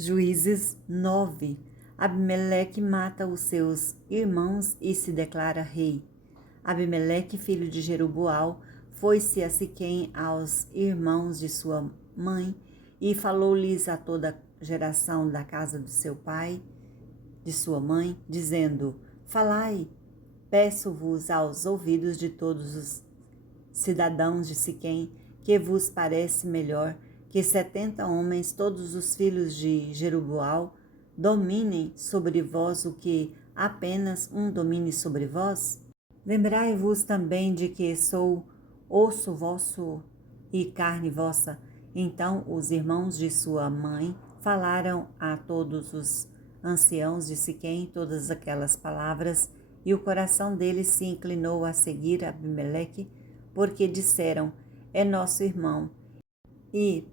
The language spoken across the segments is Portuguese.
Juízes 9. Abimeleque mata os seus irmãos e se declara rei. Abimeleque, filho de Jerubaal, foi-se a Siquém aos irmãos de sua mãe e falou-lhes a toda a geração da casa do seu pai, de sua mãe, dizendo: Falai, peço-vos aos ouvidos de todos os cidadãos de Siquém, que vos parece melhor que 70 homens, todos os filhos de Jerubaal, dominem sobre vós o que apenas um domine sobre vós? Lembrai-vos também de que sou osso vosso e carne vossa. Então os irmãos de sua mãe falaram a todos os anciãos de Siquém todas aquelas palavras, e o coração deles se inclinou a seguir Abimeleque, porque disseram: é nosso irmão. E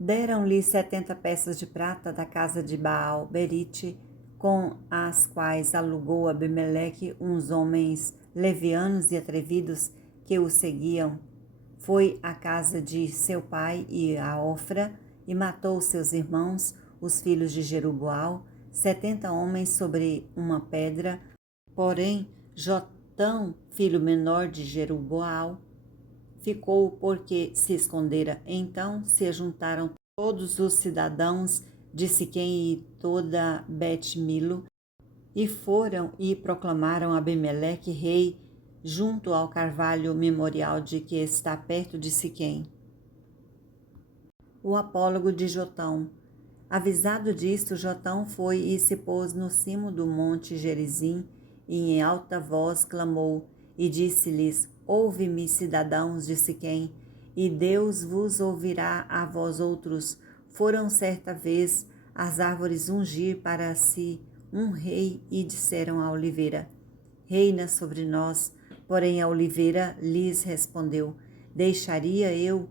deram-lhe 70 peças de prata da casa de Baal Berite, com as quais alugou Abimeleque uns homens levianos e atrevidos que o seguiam. Foi à casa de seu pai e a Ofra, e matou seus irmãos, os filhos de Jerubaal, 70 homens sobre uma pedra. Porém, Jotão, filho menor de Jerubaal, ficou porque se escondera. Então se juntaram todos os cidadãos de Siquém e toda Bet-Milo, e foram e proclamaram Abimeleque rei junto ao carvalho memorial de que está perto de Siquém. O apólogo de Jotão. Avisado disto, Jotão foi e se pôs no cimo do monte Gerizim, e em alta voz clamou, e disse-lhes: Ouve-me, cidadãos de Siquém, e Deus vos ouvirá a vós outros. Foram certa vez as árvores ungir para si um rei, e disseram à oliveira: Reina sobre nós. Porém a oliveira lhes respondeu: Deixaria eu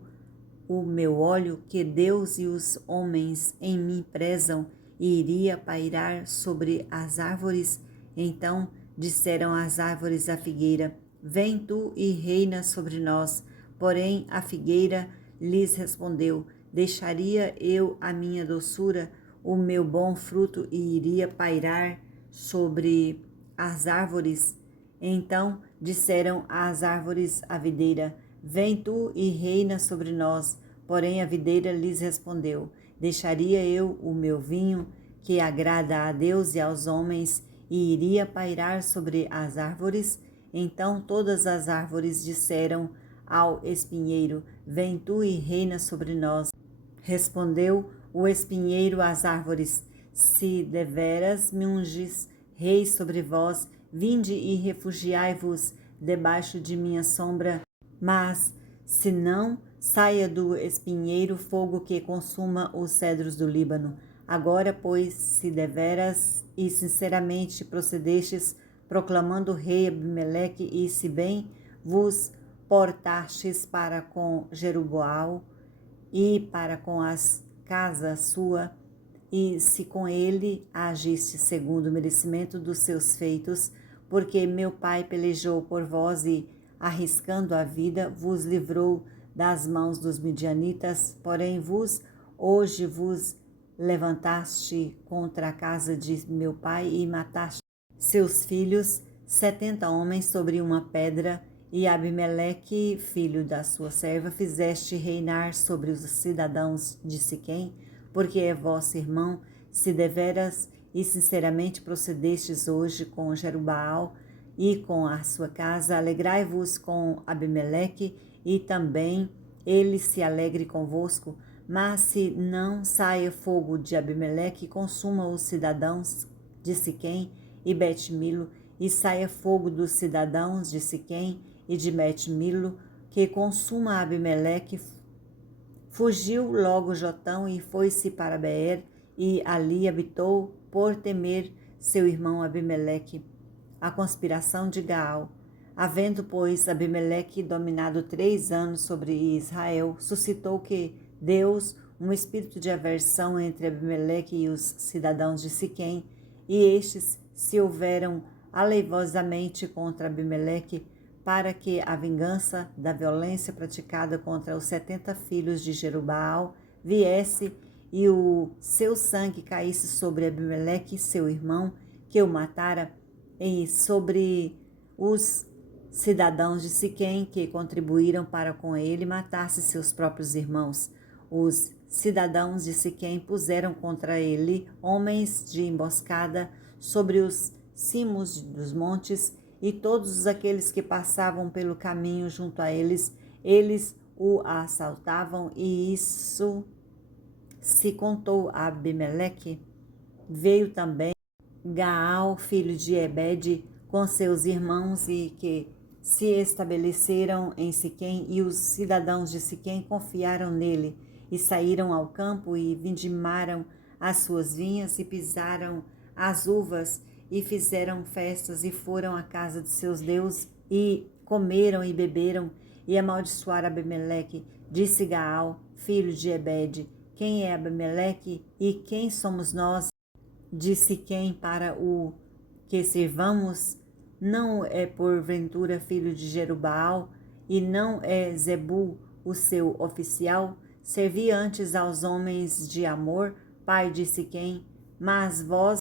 o meu óleo que Deus e os homens em mim prezam, e iria pairar sobre as árvores? Então disseram as árvores à figueira: Vem tu e reina sobre nós. Porém a figueira lhes respondeu: Deixaria eu a minha doçura, o meu bom fruto, e iria pairar sobre as árvores? Então disseram as árvores à videira: Vem tu e reina sobre nós. Porém a videira lhes respondeu: Deixaria eu o meu vinho, que agrada a Deus e aos homens, e iria pairar sobre as árvores? Então todas as árvores disseram ao espinheiro: Vem tu e reina sobre nós. Respondeu o espinheiro às árvores: Se deveras me unges rei sobre vós, vinde e refugiai-vos debaixo de minha sombra. Mas, se não, saia do espinheiro fogo que consuma os cedros do Líbano. Agora, pois, se deveras e sinceramente procedestes, proclamando o rei Abimeleque, e se bem vos portastes para com Jerubaal e para com as casa sua, e se com ele agiste segundo o merecimento dos seus feitos, porque meu pai pelejou por vós e, arriscando a vida, vos livrou das mãos dos midianitas, porém hoje vos levantaste contra a casa de meu pai e mataste seus filhos, 70 homens sobre uma pedra, e Abimeleque, filho da sua serva, fizeste reinar sobre os cidadãos de Siquém, porque é vosso irmão, se deveras e sinceramente procedestes hoje com Jerubaal e com a sua casa, alegrai-vos com Abimeleque, e também ele se alegre convosco. Mas se não, saia fogo de Abimeleque e consuma os cidadãos de Siquém e Bet-Milo, e saia fogo dos cidadãos de Siquém e de Bet-Milo, que consuma Abimeleque. Fugiu logo Jotão e foi-se para Beer, e ali habitou por temer seu irmão Abimeleque. A conspiração de Gaal. Havendo, pois, Abimeleque dominado 3 anos sobre Israel, suscitou que Deus um espírito de aversão entre Abimeleque e os cidadãos de Siquém, e estes se houveram aleivosamente contra Abimeleque, para que a vingança da violência praticada contra os 70 filhos de Jerubaal viesse e o seu sangue caísse sobre Abimeleque, seu irmão, que o matara, e sobre os cidadãos de Siquém que contribuíram para com ele matasse seus próprios irmãos. Os cidadãos de Siquém puseram contra ele homens de emboscada sobre os cimos dos montes, e todos aqueles que passavam pelo caminho junto a eles, eles o assaltavam, e isso se contou a Abimeleque. Veio também Gaal, filho de Ebede, com seus irmãos, e que se estabeleceram em Siquém, e os cidadãos de Siquém confiaram nele, e saíram ao campo, e vindimaram as suas vinhas, e pisaram as uvas, e fizeram festas, e foram à casa de seus deuses, e comeram e beberam, e amaldiçoaram Abimeleque. Disse Gaal, filho de Ebede: quem é Abimeleque, e quem somos nós de Siquém para o que servamos? Não é porventura filho de Jerubaal, e não é Zebul o seu oficial? Servi antes aos homens de Amor, pai de Siquém, mas vós,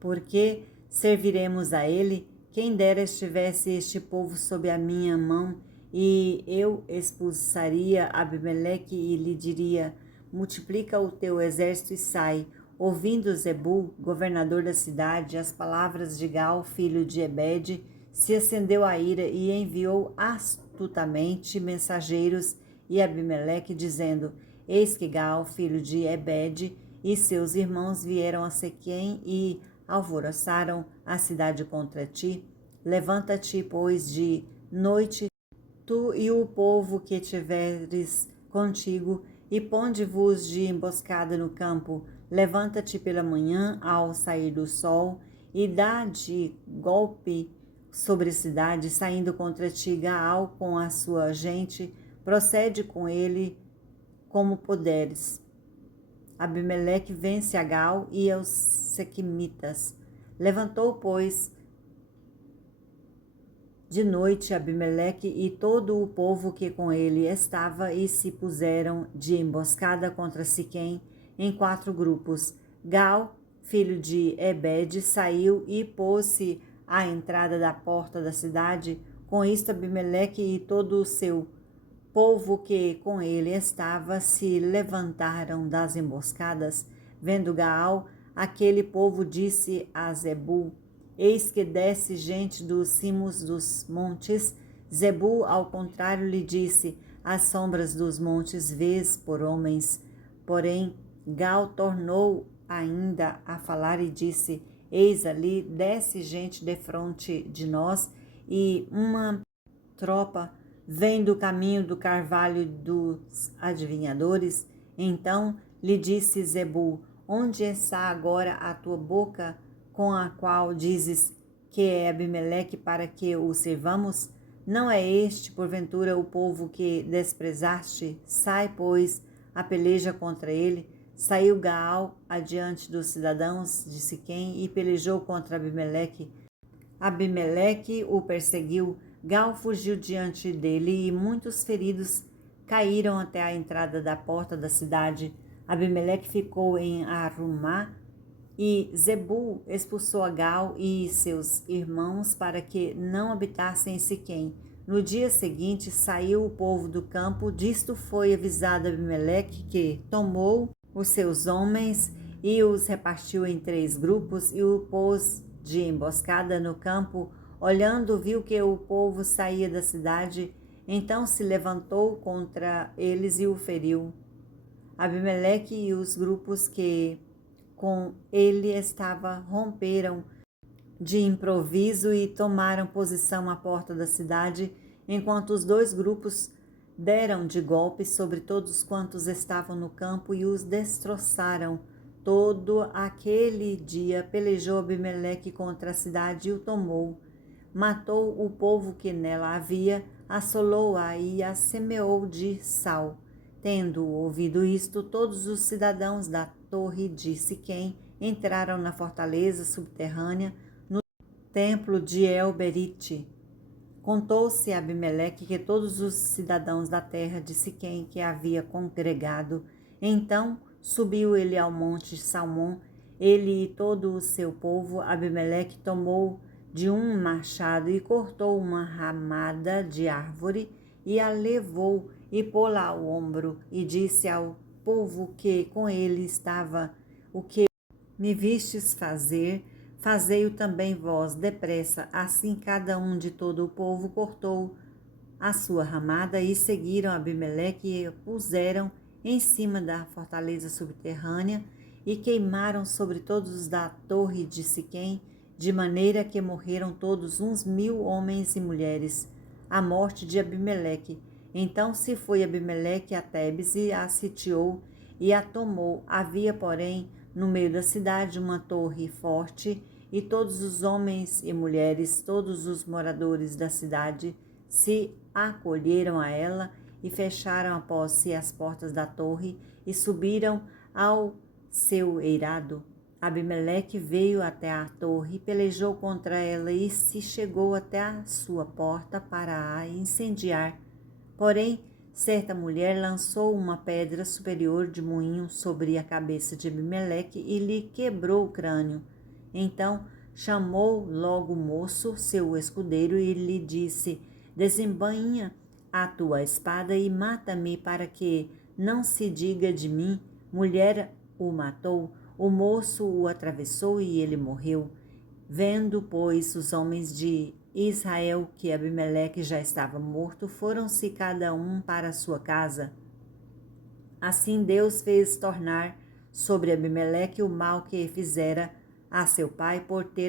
por que serviremos a ele? Quem dera estivesse este povo sob a minha mão, e eu expulsaria Abimeleque e lhe diria: multiplica o teu exército e sai. Ouvindo Zebul, governador da cidade, as palavras de Gal, filho de Ebede, se acendeu a ira e enviou astutamente mensageiros e Abimeleque, dizendo: eis que Gal, filho de Ebede, e seus irmãos vieram a Siquém e alvoroçaram a cidade contra ti. Levanta-te, pois, de noite, tu e o povo que tiveres contigo, e ponde-vos de emboscada no campo. Levanta-te pela manhã ao sair do sol, e dá de golpe sobre a cidade, saindo contra ti Gaal com a sua gente, procede com ele como puderes. Abimeleque vence a Gaal e aos sequimitas. Levantou, pois, de noite Abimeleque e todo o povo que com ele estava, e se puseram de emboscada contra Siquém em 4 grupos. Gal, filho de Ebede, saiu e pôs-se à entrada da porta da cidade. Com isto Abimeleque e todo o seu povo que com ele estava se levantaram das emboscadas. Vendo Gaal, aquele povo disse a Zebul: eis que desce gente dos cimos dos montes. Zebul, ao contrário, lhe disse: as sombras dos montes vês por homens. Porém, Gal tornou ainda a falar e disse: eis ali desce gente defronte de nós, e uma tropa vem do caminho do carvalho dos adivinhadores. Então lhe disse Zebul: onde está agora a tua boca, com a qual dizes que é Abimeleque, para que o servamos? Não é este, porventura, o povo que desprezaste? Sai, pois, a peleja contra ele. Saiu Gaal adiante dos cidadãos de Siquém e pelejou contra Abimeleque. Abimeleque o perseguiu. Gal fugiu diante dele, e muitos feridos caíram até a entrada da porta da cidade. Abimeleque ficou em Arumá, e Zebul expulsou a Gal e seus irmãos para que não habitassem em Siquém. No dia seguinte saiu o povo do campo. Disto foi avisado Abimeleque, que tomou os seus homens e os repartiu em 3 grupos, e o pôs de emboscada no campo. Olhando, viu que o povo saía da cidade, então se levantou contra eles e o feriu. Abimeleque e os grupos que com ele estavam romperam de improviso e tomaram posição à porta da cidade, enquanto os 2 grupos deram de golpe sobre todos quantos estavam no campo e os destroçaram. Todo aquele dia pelejou Abimeleque contra a cidade e o tomou. Matou o povo que nela havia, assolou-a e a semeou de sal. Tendo ouvido isto, todos os cidadãos da torre de Siquém entraram na fortaleza subterrânea, no templo de El-Berite. Contou-se a Abimeleque que todos os cidadãos da terra de Siquém que havia congregado. Então Subiu ele ao monte Salmão, ele e todo o seu povo. Abimeleque tomou de um machado e cortou uma ramada de árvore e a levou e pô-la ao ombro e disse ao povo que com ele estava: o que me vistes fazer, fazei-o também vós depressa. Assim cada um de todo o povo cortou a sua ramada e seguiram Abimeleque e puseram em cima da fortaleza subterrânea e queimaram sobre todos os da torre de Siquém, de maneira que morreram todos uns 1000 homens e mulheres. A morte de Abimeleque. Então se foi Abimeleque a Tebes e a sitiou e a tomou. Havia, porém, no meio da cidade uma torre forte, e todos os homens e mulheres, todos os moradores da cidade, se acolheram a ela e fecharam após si as portas da torre e subiram ao seu eirado. Abimeleque veio até a torre, pelejou contra ela e se chegou até a sua porta para a incendiar. Porém, certa mulher lançou uma pedra superior de moinho sobre a cabeça de Abimeleque e lhe quebrou o crânio. Então chamou logo o moço, seu escudeiro, e lhe disse: desembainha a tua espada e mata-me, para que não se diga de mim, mulher o matou. O moço o atravessou e ele morreu. Vendo, pois, os homens de Israel que Abimeleque já estava morto, foram-se cada um para a sua casa. Assim Deus fez tornar sobre Abimeleque o mal que fizera a seu pai por ter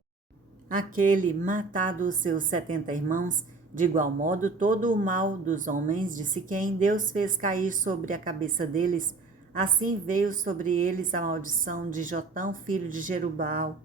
aquele matado os seus 70 irmãos. De igual modo, todo o mal dos homens de Siquém Deus fez cair sobre a cabeça deles. Assim veio sobre eles a maldição de Jotão, filho de Jerubbaal,